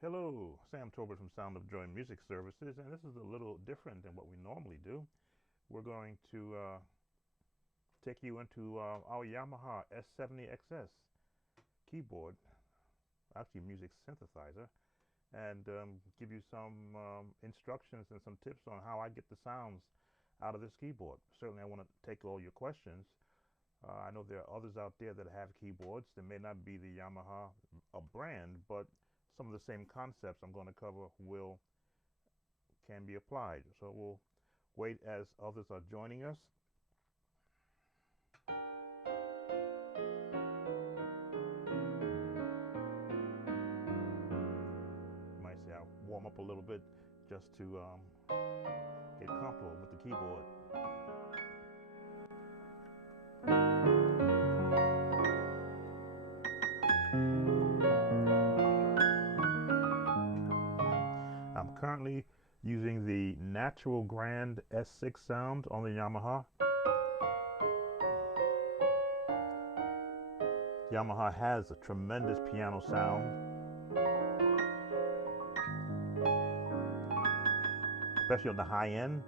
Hello, Sam Tolbert from Sound of Joy Music Services, and this is a little different than what we normally do. We're going to take you into our Yamaha S70XS keyboard, actually music synthesizer, and give you some instructions and some tips on how I get the sounds out of this keyboard. Certainly, I want to take all your questions. I know there are others out there that have keyboards. They may not be the Yamaha a brand, but some of the same concepts I'm going to cover can be applied. So we'll wait as others are joining us. You might say I'll warm up a little bit just to get comfortable with the keyboard. I'm currently using the Natural Grand S6 sound on the Yamaha. Yamaha has a tremendous piano sound, especially on the high end.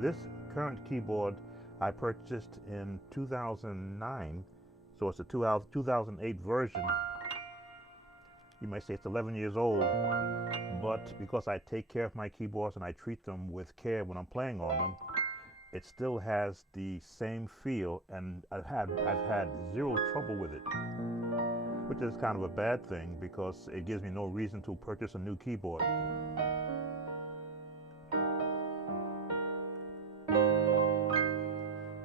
This current keyboard I purchased in 2009, so it's a 2008 version. You might say it's 11 years old, but because I take care of my keyboards and I treat them with care when I'm playing on them, it still has the same feel, and I've had zero trouble with it, which is kind of a bad thing because it gives me no reason to purchase a new keyboard.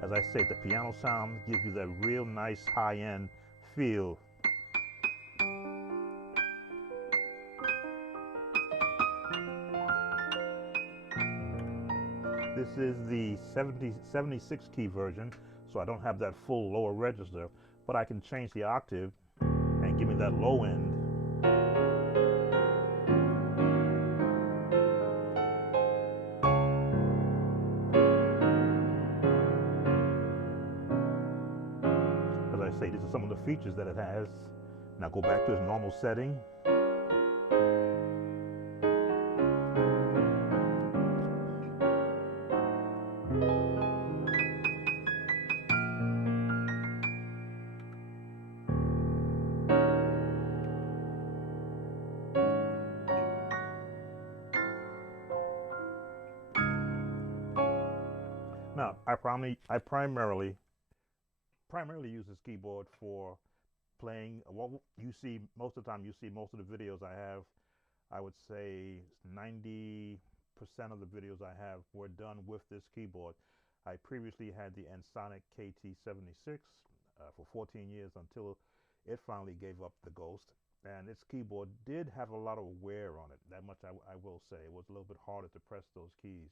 As I say, the piano sound gives you that real nice high-end feel. This is the 76 key version, so I don't have that full lower register, but I can change the octave and give me that low end. As I say, these are some of the features that it has. Now go back to its normal setting. Now, I primarily use this keyboard for playing. What you see most of the time, you see most of the videos I have. I would say 90% of the videos I have were done with this keyboard. I previously had the Ensoniq KT76 for 14 years until it finally gave up the ghost. And its keyboard did have a lot of wear on it. That much I will say. It was a little bit harder to press those keys.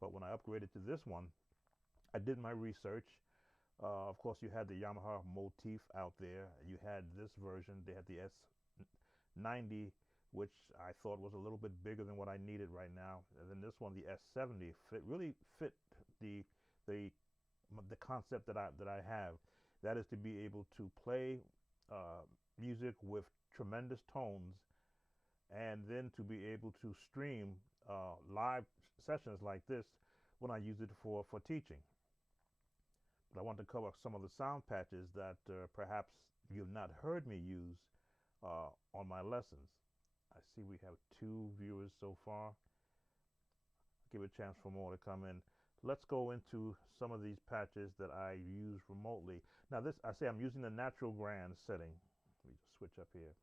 But when I upgraded to this one, I did my research. Of course, you had the Yamaha Motif out there. You had this version. They had the S90, which I thought was a little bit bigger than what I needed right now. And then this one, the S70, really fit the the concept that I have. That is to be able to play music with tremendous tones, and then to be able to stream live sessions like this when I use it for teaching. But I want to cover some of the sound patches that perhaps you've not heard me use on my lessons. I see we have 2 viewers so far. Give a chance for more to come in. Let's go into some of these patches that I use remotely. Now this, I say I'm using the Natural Grand setting. Let me just switch up here.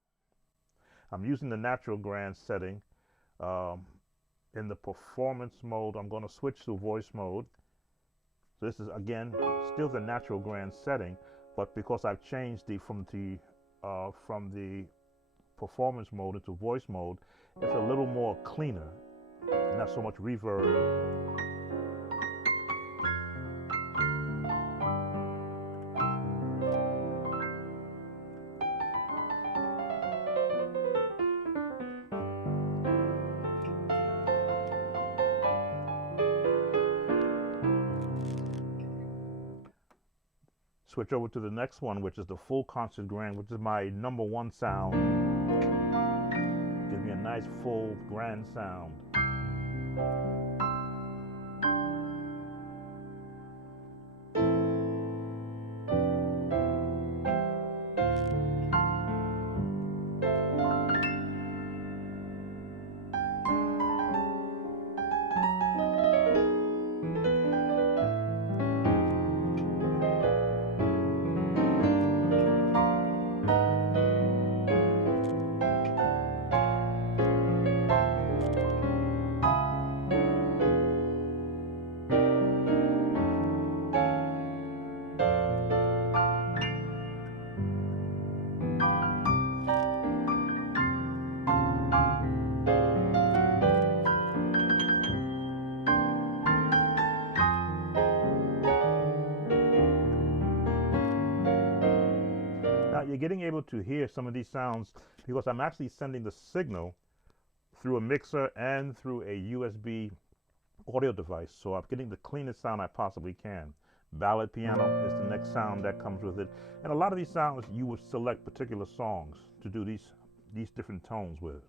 I'm using the Natural Grand setting. In the performance mode, I'm going to switch to voice mode. So this is, again, still the Natural Grand setting, but because I've changed from the performance mode into voice mode, it's a little more cleaner, not so much reverb. Switch over to the next one, which is the full concert grand, which is my number one sound. Gives me a nice full grand sound. Now you're getting able to hear some of these sounds because I'm actually sending the signal through a mixer and through a USB audio device. So I'm getting the cleanest sound I possibly can. Ballad piano is the next sound that comes with it. And a lot of these sounds you would select particular songs to do these different tones with.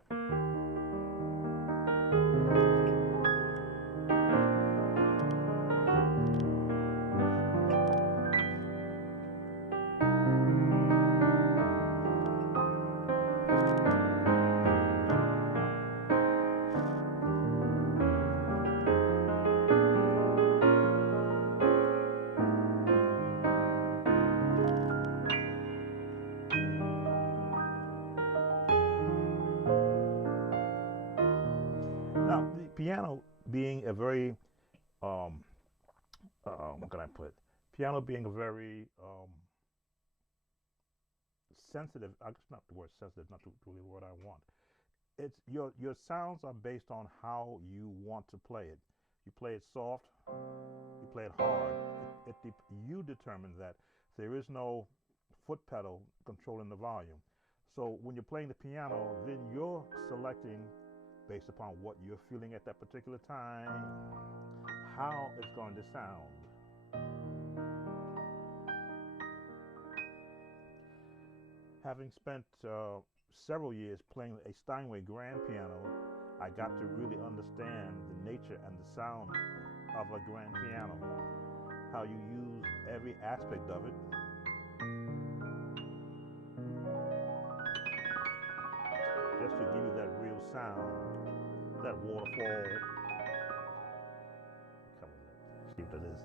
Now, the piano being a very, what can I put? Piano being a very sensitive, it's not the word sensitive, not really the word I want. It's your sounds are based on how you want to play it. You play it soft, you play it hard. You determine that. There is no foot pedal controlling the volume. So when you're playing the piano, then you're selecting based upon what you're feeling at that particular time, how it's going to sound. Having spent several years playing a Steinway grand piano, I got to really understand the nature and the sound of a grand piano, how you use every aspect of it. Just to give you that real sound, that waterfall. Cover that. See what that is.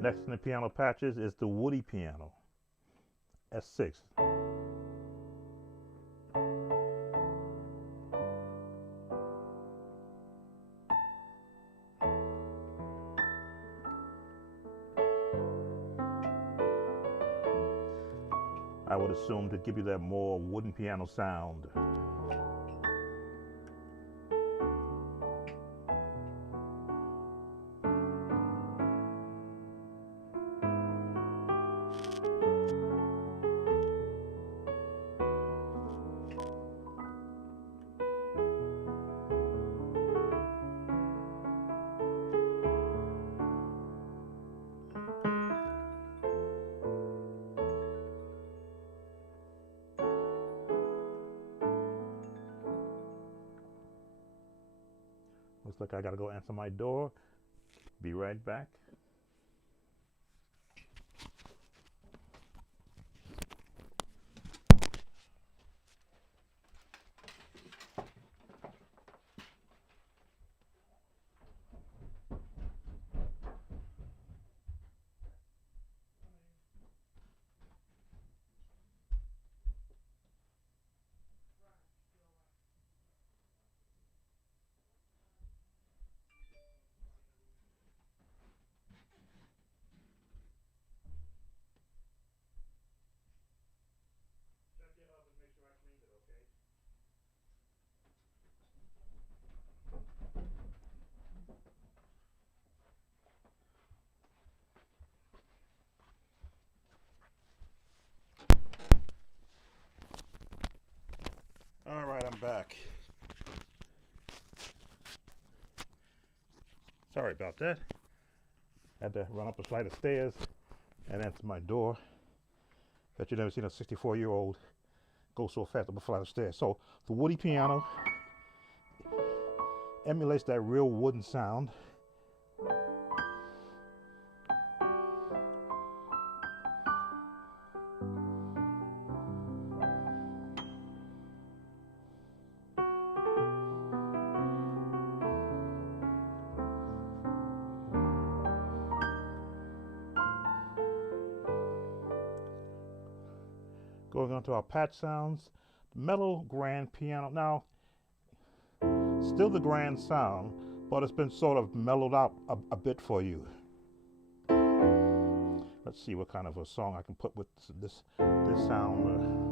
Next in the piano patches is the Woody piano, S6. I would assume to give you that more wooden piano sound. Looks like I gotta go answer my door. Be right back. back. Sorry about that. Had to run up a flight of stairs and answer my door. Bet you've never seen a 64-year-old go so fast up a flight of stairs. So the woody piano emulates that real wooden sound. Going on to our patch sounds, mellow grand piano. Now, still the grand sound, but it's been sort of mellowed out a bit for you. Let's see what kind of a song I can put with this sound.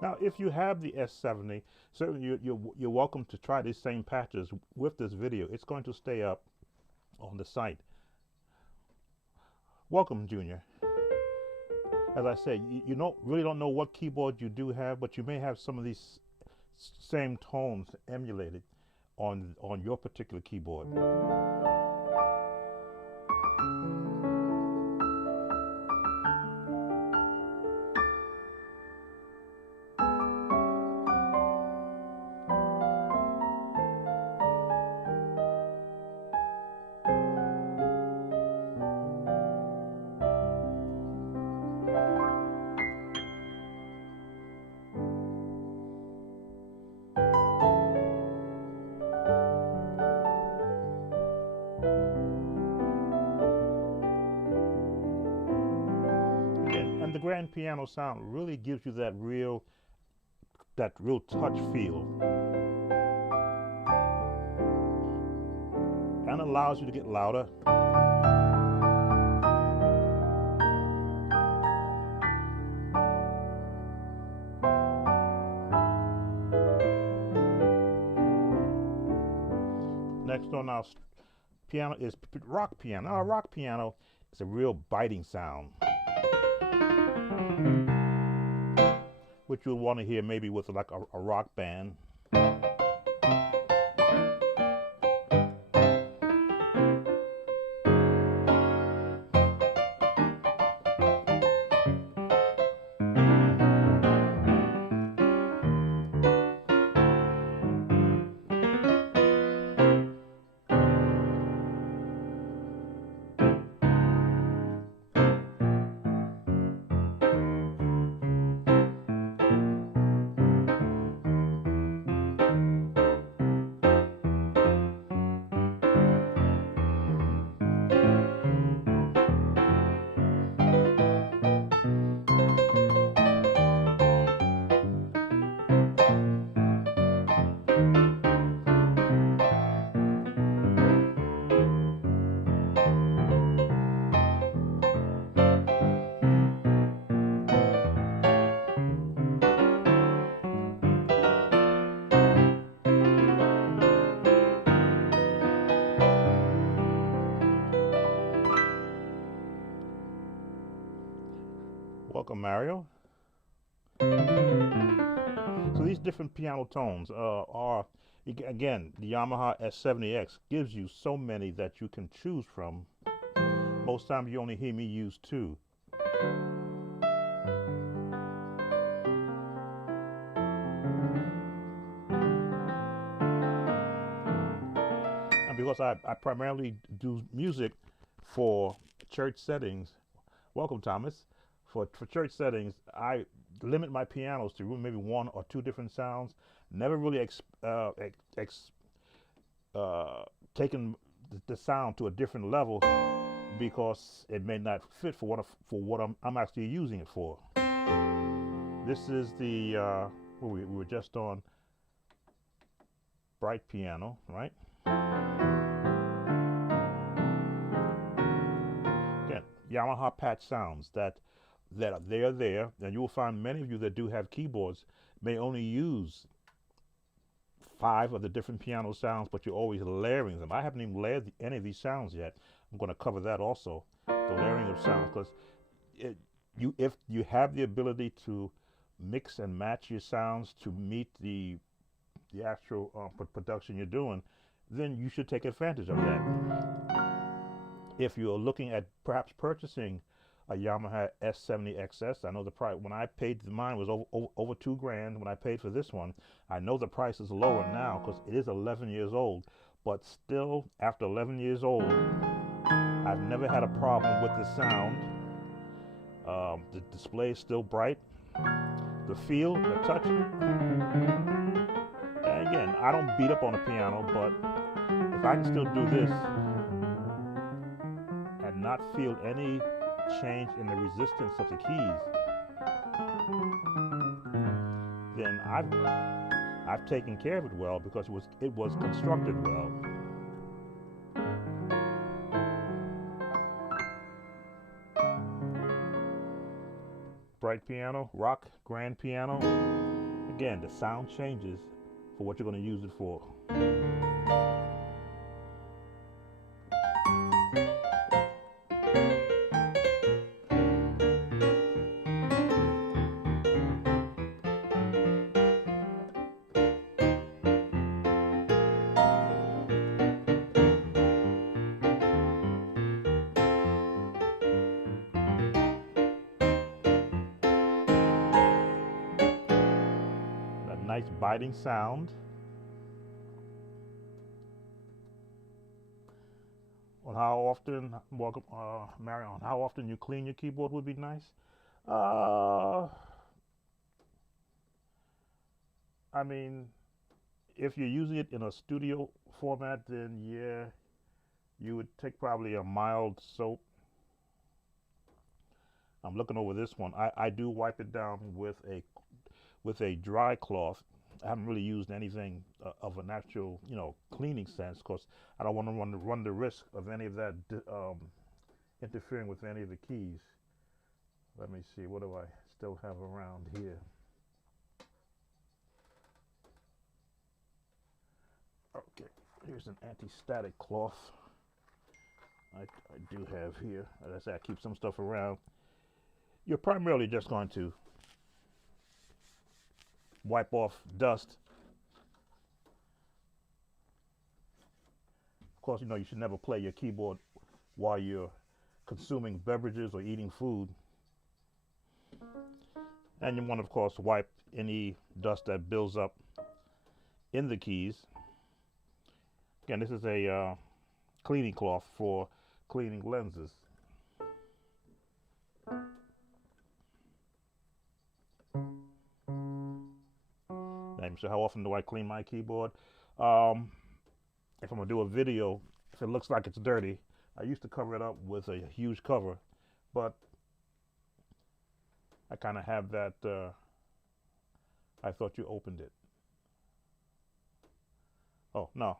Now, if you have the S70, certainly you're welcome to try these same patches with this video. It's going to stay up on the site. Welcome, Junior. As I said, you really don't know what keyboard you do have, but you may have some of these same tones emulated on your particular keyboard. And the grand piano sound really gives you that real touch feel, and allows you to get louder. Next on our piano is rock piano. Now, rock piano is a real biting sound, which you'll want to hear maybe with like a rock band. Welcome, Mario. So these different piano tones are, again, the Yamaha S70X gives you so many that you can choose from. Most times you only hear me use two. And because I primarily do music for church settings, welcome, Thomas. For church settings, I limit my pianos to maybe one or two different sounds. Never really taken the sound to a different level because it may not fit for what I'm actually using it for. This is the we were just on bright piano, right? Again, Yamaha patch sounds that that they are there, and you will find many of you that do have keyboards may only use 5 of the different piano sounds, but you're always layering them. I haven't even layered any of these sounds yet. I'm going to cover that also, the layering of sounds, because if you have the ability to mix and match your sounds to meet the actual production you're doing, then you should take advantage of that. If you're looking at perhaps purchasing a Yamaha S70XS, I know the price, when I paid mine was over $2,000 when I paid for this one. I know the price is lower now because it is 11 years old, but still, after 11 years old, I've never had a problem with the sound. The display is still bright. The feel, the touch. And again, I don't beat up on a piano, but if I can still do this and not feel any change in the resistance of the keys, then I've taken care of it well, because it was constructed well. Bright piano, rock, grand piano. Again, the sound changes for what you're going to use it for. Nice biting sound. On how often, welcome, Marion, how often you clean your keyboard would be nice. I mean, if you're using it in a studio format, then yeah, you would take probably a mild soap. I'm looking over this one. I do wipe it down with a dry cloth. I haven't really used anything of an actual, cleaning sense, because I don't want to run the risk of any of that interfering with any of the keys. Let me see, what do I still have around here? Okay, here's an anti-static cloth I do have here. As I say, I keep some stuff around. You're primarily just going to wipe off dust. Of course, you should never play your keyboard while you're consuming beverages or eating food. And you want to, of course, wipe any dust that builds up in the keys. Again, this is a cleaning cloth for cleaning lenses. So how often do I clean my keyboard? If I'm gonna do a video, if it looks like it's dirty, I used to cover it up with a huge cover, but I kind of have that, I thought you opened it. Oh, no.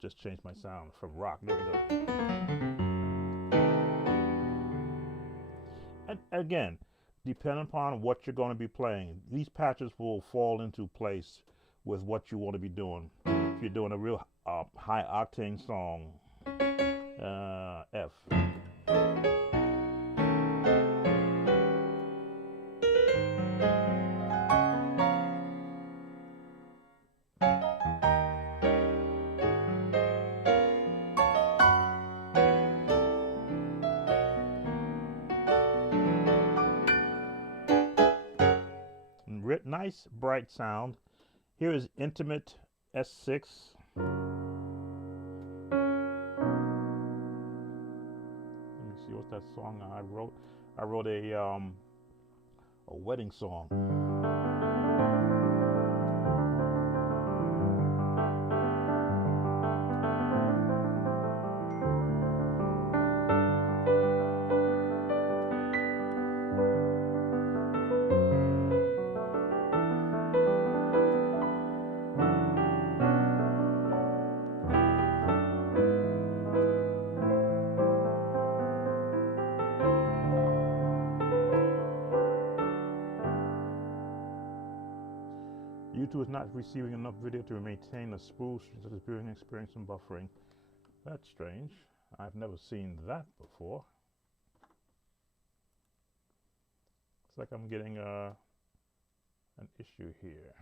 Just changed my sound from rock. There we go. And again, depending upon what you're going to be playing, these patches will fall into place with what you want to be doing. If you're doing a real high octane song, F. Nice bright sound. Here is Intimate S6. Let me see, what's that song I wrote? I wrote a wedding song. not receiving enough video to maintain a smooth viewing experience and buffering. That's strange. I've never seen that before. It's like I'm getting an issue here.